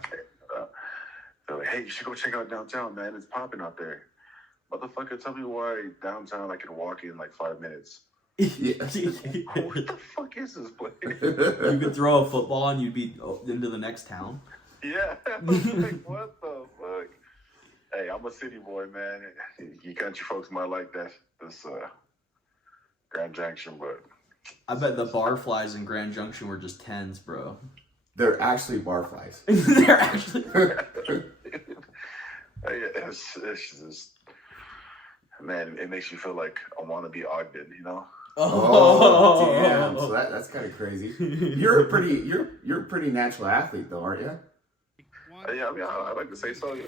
They're like, hey, you should go check out downtown, man. It's popping out there. Motherfucker, tell me why downtown I can walk in like 5 minutes. Yeah. What the fuck is this place? You could throw a football and you'd be into the next town. Yeah. I was like, what the fuck? Hey, I'm a city boy, man. You country folks might like this Grand Junction, but I bet the barflies in Grand Junction were just 10s, bro. They're actually barflies. They're actually. it's just, man, it makes you feel like I want to be Ogden, you know? Oh, damn! So that's kind of crazy. You're a pretty natural athlete, though, aren't you? Yeah, I mean, I like to say so. Yeah.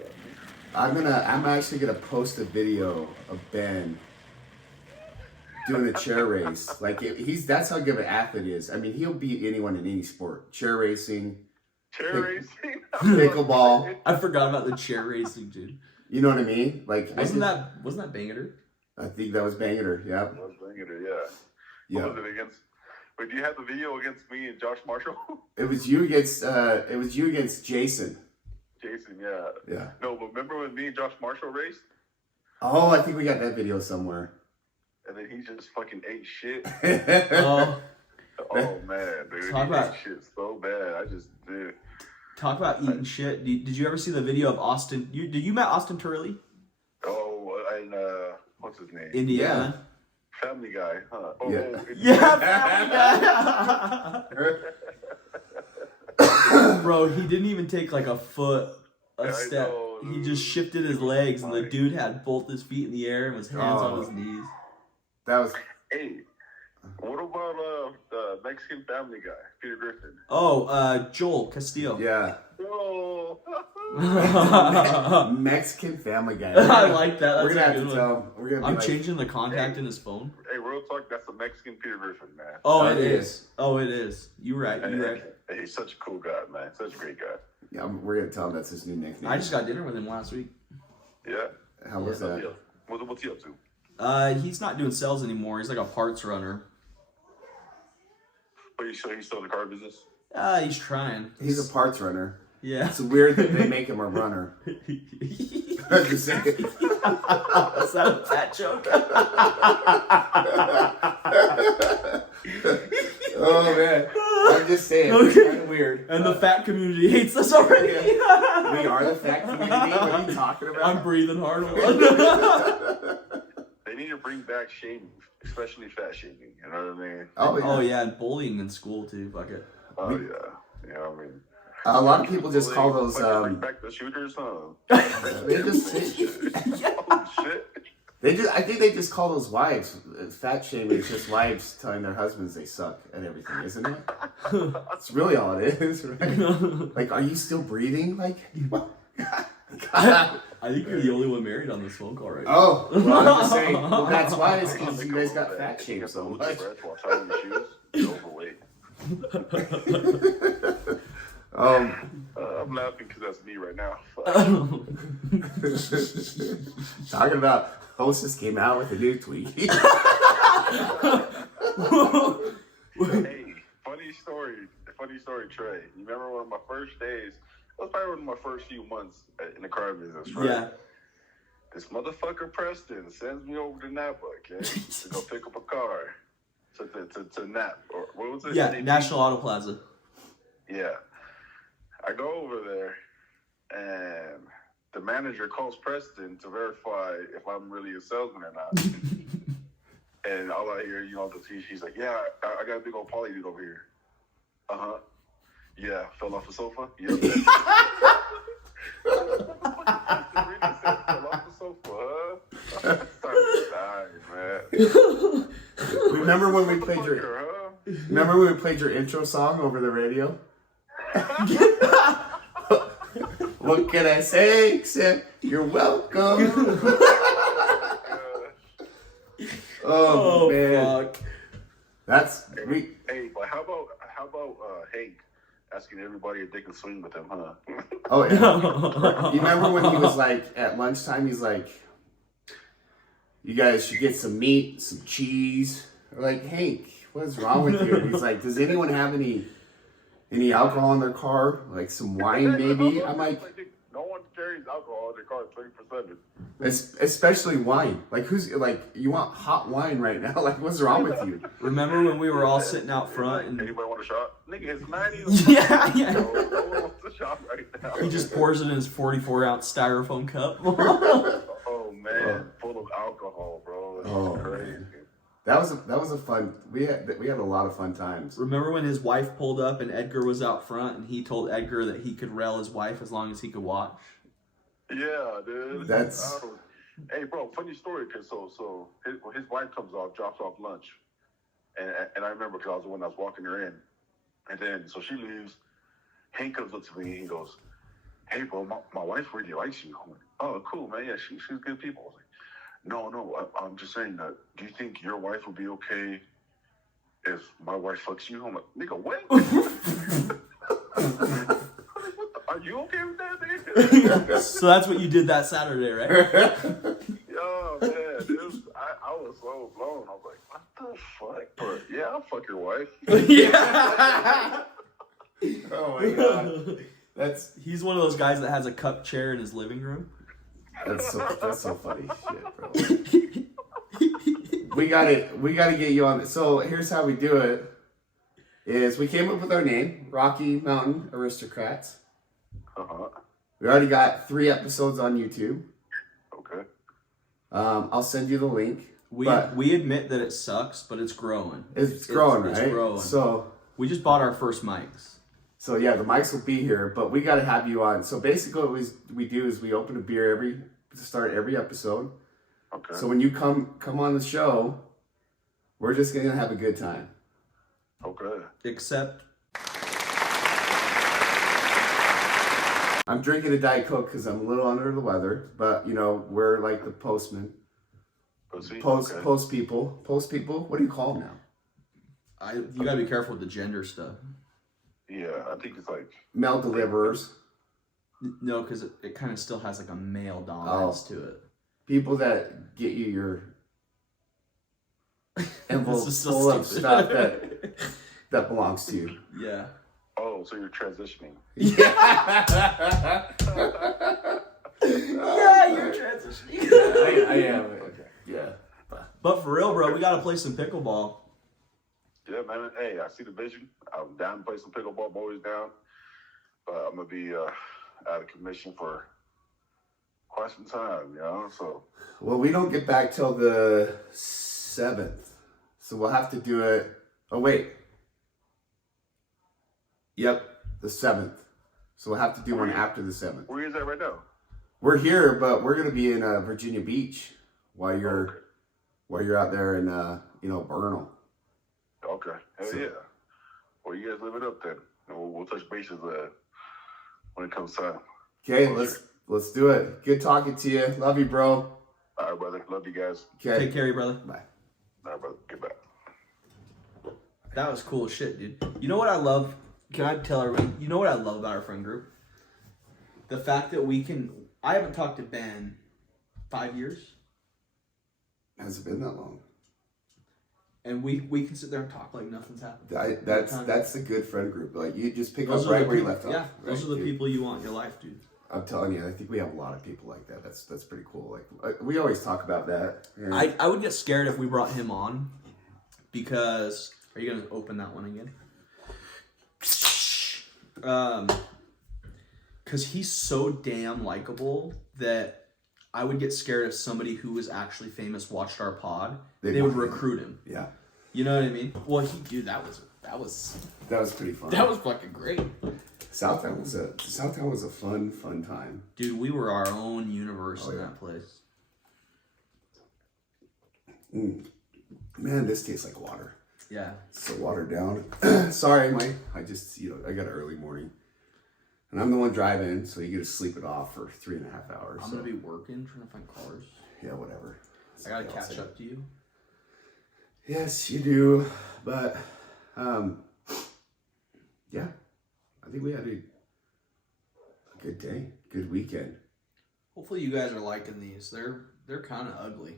I'm actually gonna post a video of Ben doing a chair race. Like that's how good of an athlete he is. I mean, he'll beat anyone in any sport. Chair racing, Chair racing, pickleball. I forgot about the chair racing, dude. You know what I mean? Like Wasn't that Bangerter? I think that was Bangerter. Yep. I was thinking it, yeah. Yeah. What was it against? Wait, do you have the video against me and Josh Marshall? It was you against Jason. Jason, yeah. Yeah. No, but remember when me and Josh Marshall raced? Oh, I think we got that video somewhere. And then he just fucking ate shit. Oh, Oh, man, dude. Talk He about- ate shit so bad. Dude. talk about eating shit. Did you ever see the video of Austin? Did you met Austin Turley? Oh, and what's his name? Indiana. Family Guy, huh? Oh, Yeah. Yeah, Family Guy. Bro, he didn't even take like a foot, a I step. know, He dude. just shifted his legs, and the dude had both his feet in the air and his hands on his knees. That was. Hey, what about the Mexican Family Guy, Peter Griffin? Oh, Joel Castillo. Yeah. Oh. Mexican Family Guy. I like that. That's We're gonna a have good to one. tell him. We're gonna be I'm like, changing the contact in his phone. Hey, real talk, that's the Mexican Peter Griffin, man. Oh, Oh, it it is. Oh, it is. You're right. Hey, You're right. hey, he's such a cool guy, man. Such a great guy. Yeah, we're gonna tell him that's his new nickname. I just got dinner with him last week. Yeah. How was that? What's he up to? He's not doing sales anymore. He's like a parts runner. But he's still in the car business? He's trying. He's a parts runner. Yeah. It's weird that they make him a runner. I'm just saying. Is that a fat joke? Oh man, I'm just saying. It's Okay. kind of weird. And the fat community hates us already. We are the fat community. What are you talking about? I'm breathing hard. They need to bring back shaming, especially fat shaming. You know what I mean? Oh yeah. Oh yeah, and bullying in school too. Fuck it. Oh yeah. You know what I mean? A lot of people just call those. Bring back the shooters, huh? They just. Oh shit. They just. I think they just call those wives. Fat shaming is just wives telling their husbands they suck at everything, isn't it? That's really all it is, right? Like, are you still breathing? Like. I think you're the only one married on this phone call right now. Oh, well, I'm just saying. Well, that's why it's because you guys got fat shamed so much. While tying your shoes, you're overweight. I'm laughing because that's me right now. Talking about Hostess came out with a new tweet. Hey, funny story, Trey. You remember one of my first days? That was probably one of my first few months in the car business, right? Yeah. This motherfucker Preston sends me over to Napa, okay, to go pick up a car to Nap, or what was it? Yeah, NAP? National Auto Plaza. Yeah. I go over there, and the manager calls Preston to verify if I'm really a salesman or not. And all I hear, she's like, yeah, I got a big old poly dude over here. Uh-huh. Yeah, fell off the sofa? Yep. Fell off the sofa, huh? I started dying, man. Remember when we played your Huh? Remember when we played your intro song over the radio? What can I say except you're welcome? Oh man, fuck. that's we. Hey, but how about Hank asking everybody if they can swing with him, huh? Oh yeah. You remember when he was like at lunchtime? He's like, "You guys should get some meat, some cheese." We're like, Hank, what's wrong with you? And he's like, "Does anyone have any alcohol in their car? Like some wine, maybe?" I'm like, no one carries alcohol in their car, 20%. especially wine. Like who's like you want hot wine right now? Like what's wrong with you? Remember when we were all sitting out front and Anybody want a shot? Nigga, it's 90. yeah, yeah. No one wants a shot right now. He just pours it in his 44-ounce styrofoam cup. Oh man, full of alcohol, bro. That's Oh, crazy. man. That was a fun. We had a lot of fun times. Remember when his wife pulled up and Edgar was out front and he told Edgar that he could rail his wife as long as he could watch? Yeah, dude. That's- Hey, bro, funny story. Cause so his wife comes off, drops off lunch, and I remember because I was the one that was walking her in, and then so she leaves. Hank comes up to me and he goes, "Hey, bro, my wife really likes you." I'm like, "Oh, cool, man. Yeah, she's good people." I was like, No, I'm just saying that. Do you think your wife would be okay if my wife fucks you? I'm like, nigga, what? Are you okay with that, nigga? So that's what you did that Saturday, right? Yo, man, dude, I was so blown. I was like, what the fuck? But yeah, I'll fuck your wife. Yeah. Oh my god, He's one of those guys that has a cup chair in his living room. that's so funny shit, bro. We gotta get you on. So here's how we do it: is we came up with our name, Rocky Mountain Aristocrats. Uh-huh. We already got 3 episodes on YouTube. Okay. I'll send you the link. We admit that it sucks, but it's growing. It's growing, right? It's growing. So we just bought our first mics. So yeah, the mics will be here, but we got to have you on. So basically, what we do is we open a beer to start every episode. Okay. So when you come on the show, we're just gonna have a good time. Okay. Except I'm drinking a Diet Coke because I'm a little under the weather, but you know we're like the postmen, post people. What do you call them now? You gotta be careful with the gender stuff. Yeah, I think it's like Mail deliverers. No, because it kind of still has like a male dominance to it. People that get you your envelope This is so full of stupid. stuff that belongs to you. Yeah. oh, so you're transitioning. Yeah. Yeah, you're transitioning. I am. Okay. Yeah. But for real, bro, we gotta play some pickleball. Yeah, man. Hey, I see the vision. I'm down to play some pickleball. I'm always down. But I'm gonna be out of commission for quite some time, you know. So. Well, we don't get back till the 7th, so we'll have to do it. Oh wait. Yep, the 7th. So we'll have to do one after the 7th. Where is that right now? We're here, but we're gonna be in Virginia Beach while you're out there in Bernal. Okay. Hell So- yeah. Well, you guys live it up then. And we'll touch bases when it comes time. Okay, let's do it. Good talking to you. Love you, bro. All right, brother. Love you guys. Okay. Take care, you brother. Bye. All right, brother. Get back. That was cool as shit, dude. You know what I love? Can I tell everybody? You know what I love about our friend group? The fact that I haven't talked to Ben 5 years. Hasn't been that long. And we can sit there and talk like nothing's happened. That's a good friend group. Like you just pick Those up are right the where you people- left off. Yeah, those right? are the people you want in your life, dude. I'm telling you, I think we have a lot of people like that. That's pretty cool. Like we always talk about that. And I would get scared if we brought him on because are you gonna open that one again? Because he's so damn likable that I would get scared if somebody who was actually famous watched our pod. They would recruit him. Yeah, You know what I mean? Well, that was pretty fun. that was fucking great, Southtown was a fun time. dude. We were our own universe in yeah. that place. Man, this tastes like water. Yeah. So watered down. Sorry, I just I got an early morning, and I'm the one driving, so you get to sleep it off for 3.5 hours. I'm gonna be working trying to find cars. Yeah, whatever. I gotta catch up to you. Yes, you do, but yeah, I think we had a good day, good weekend. Hopefully you guys are liking these. They're kind of ugly,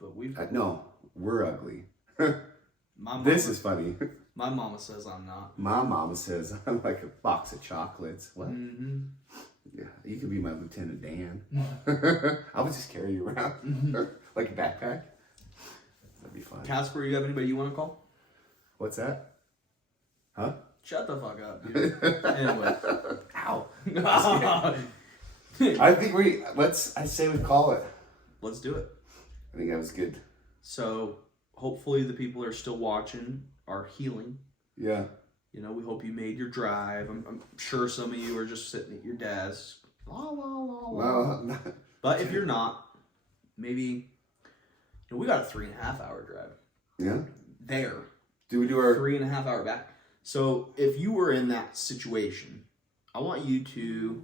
but No, we're ugly. my This mama- is funny. my mama says I'm not. My mama says I'm like a box of chocolates. What? Mm-hmm. Yeah, you could be my Lieutenant Dan. I would just carry you around like a backpack. That'd be fun. Casper, you have anybody you want to call? What's that? Huh? Shut the fuck up, dude. Anyway. Ow. Let's I think I say we call it. do it. I think that was good. So hopefully the people that are still watching are healing. Yeah. You know, we hope you made your drive. I'm sure some of you are just sitting at your desk. La, la, la, la. Well, But if you're not, maybe we got a 3.5 hour drive yeah. there. Do we do our 3.5 hour back. So if you were in that situation, I want you to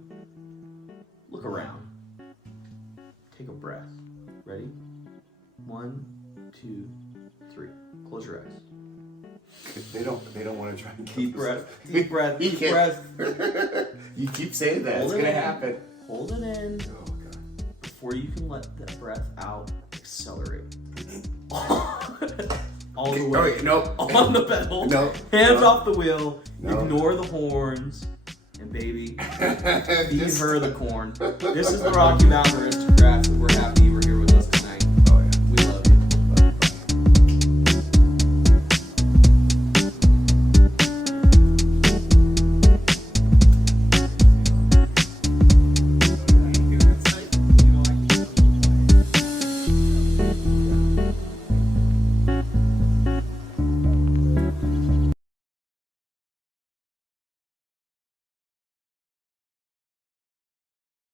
look around. Take a breath. Ready? 1, 2, 3. Close your eyes. They don't want to try and Deep breath. Deep breath. He Deep can't. breath. You keep saying that. Hold it's it gonna in. happen. Hold it in. Oh god. Before you can let that breath out, accelerate. All the Oh, way. wait, no. On the pedal. No. Hands No. off the wheel. No. Ignore the horns. And baby, feed Just- her the corn. This is the Rocky Mountain Aristocrat that we're having.